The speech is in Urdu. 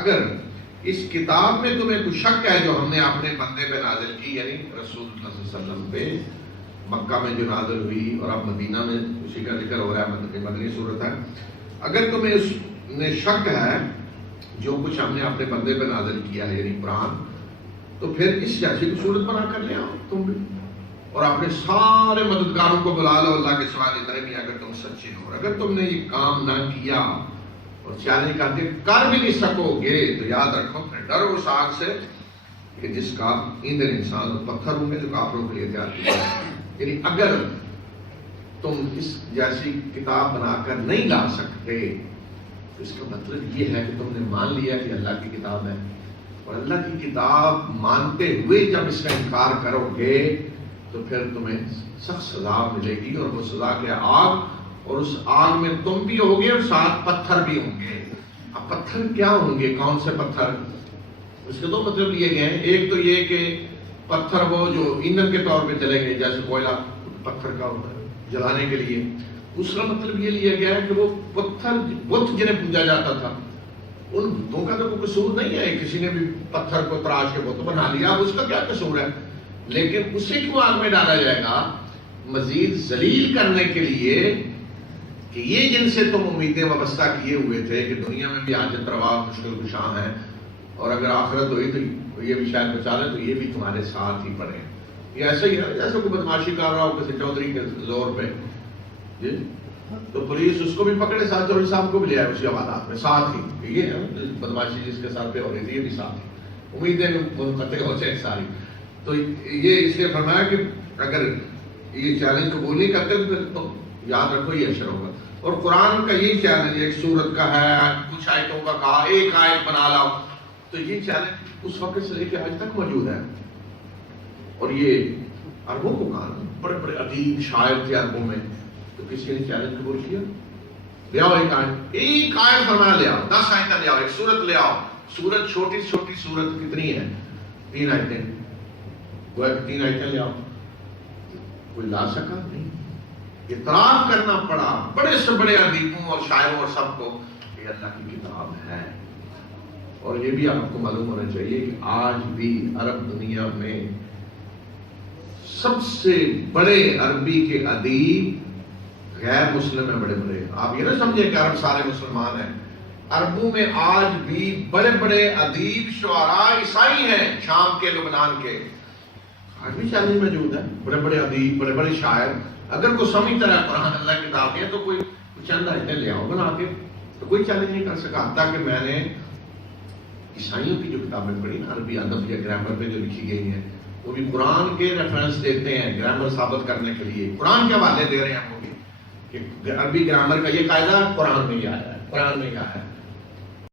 اگر اس کتاب میں تمہیں کوئی شک ہے جو ہم نے اپنے بندے پہ نازل کی، یعنی رسول اللہ صلی اللہ علیہ وسلم پہ مکہ میں جو نازل ہوئی اور اب مدینہ میں اسی کا ذکر ہو رہا ہے، مدنی صورت ہے، اگر تمہیں اس میں شک ہے جو کچھ ہم نے اپنے بندے پہ نازل کیا ہے یعنی قرآن، تو پھر اس جیسی صورت بنا کر لے آؤ تم بھی، اور اپنے سارے مددگاروں کو بلا لو اللہ کے سوا طرح بھی، اگر تم سچے ہو۔ اگر تم نے یہ کام نہ کیا اور چاہنے کا کر بھی نہیں سکو گے تو یاد رکھو پھر ڈرو اس آگ سے کہ جس کا ایندھن انسان اور پتھر ہوں گے جو کافروں کے لیے تیار کیا ہے۔ یعنی اگر تم اس جیسی کتاب بنا کر نہیں لا سکتے تو اس کا مطلب یہ ہے کہ تم نے مان لیا کہ اللہ کی کتاب ہے، اور اللہ کی کتاب مانتے ہوئے جب اس کا انکار کرو گے تو پھر تمہیں سخت سزا ملے گی، اور وہ سزا کے آگ، اور اس آگ میں تم بھی ہوگے اور ساتھ پتھر بھی ہوں گے۔ اب پتھر کیا ہوں گے، کون سے پتھر؟ اس کے دو مطلب لیے گئے ہیں۔ ایک تو یہ کہ پتھر وہ جو ایندھن کے طور پہ چلیں گے، جیسے کوئلہ پتھر کا ہوتا ہے جلانے کے لیے۔ دوسرا مطلب یہ لیا گیا ہے کہ وہ پتھر بت جنہیں پوجا جاتا تھا، ان بتوں کا تو کوئی قصور نہیں ہے، کسی نے بھی پتھر کو تراش کے بت بنا لیا، اب اس کا کیا قصور ہے؟ لیکن اسے کیوں آگ میں ڈالا جائے گا؟ مزید ذلیل کرنے کے لیے کہ یہ جن سے تم امیدیں وابستہ کیے ہوئے تھے کہ دنیا میں بھی حاجت روا مشکل کشاں ہیں، اور اگر آخرت ہوئی تو یہ بھی شاید بچا لیں، تو یہ بھی تمہارے ساتھ ہی پڑے۔ یہ ایسا ہی ہے جیسے کوئی بدماشی کر رہا ہو کسی چودھری کے زور پہ، جی تو پولیس اس کو بھی پکڑے، ساتھ چودھری صاحب کو بھی لے آئے اسی حوالات میں ساتھ ہی۔ یہ ہے بدماشی جس کے ساتھ پہ ہو رہی تھی، یہ بھی ساتھ ہی، امیدیں منقطع ہو جائے ساری۔ تو یہ اس لیے فرمایا کہ اگر یہ چیلنج قبول نہیں کرتے تو یاد رکھو یہ اشر ہوگا۔ اور قرآن کا یہ چیلنج ایک سورت کا ہے، کچھ آیتوں کا کہا ایک آیت بنا لاؤ، تو یہ چیلنج اس وقت سے لے کے آج تک موجود ہے۔ اور یہ عربوں کو کہا، بڑے بڑے ادیب شاعر تھے عربوں میں، تو کسی نے چیلنج قبول کیا، لے آؤ ایک آیت فرمایا، لے آؤ 10 آیتیں لے آؤ، ایک سورت لے آؤ۔ سورت چھوٹی چھوٹی سورت کتنی ہے؟ 3 آیتیں، وہ 3 آیتیں لے آؤ، کوئی لا سکا نہیں۔ اعتراف کرنا پڑا بڑے سے بڑے ادیبوں اور شاعروں اور سب کو کہ اللہ کی کتاب ہے۔ اور یہ بھی آپ کو معلوم ہونا چاہیے کہ آج بھی عرب دنیا میں سب سے بڑے عربی کے ادیب غیر مسلم ہیں، بڑے بڑے۔ آپ یہ نہ سمجھیں کہ عرب سارے مسلمان ہیں، عربوں میں آج بھی بڑے بڑے ادیب شعراء عیسائی ہیں، شام کے، لبنان کے، آج بھی چیلنج موجود ہے۔ بڑے بڑے ادیب، بڑے بڑے شاعر، اگر کوئی سمجھتا ہے قرآن اللہ کی کتاب ہے تو کوئی چند آیتیں لے آؤ بنا کے، تو کوئی چیلنج نہیں کر سکا۔ حتیٰ کہ میں نے عیسائیوں کی جو کتابیں پڑھی نا عربی ادب یا گرامر پہ جو لکھی گئی ہیں، وہ بھی قرآن کے ریفرنس دیتے ہیں گرامر ثابت کرنے کے لیے، قرآن کے حوالے دے رہے ہیں وہ بھی کہ عربی گرامر کا یہ قاعدہ قرآن میں ہی آیا ہے، قرآن میں ہی آیا ہے۔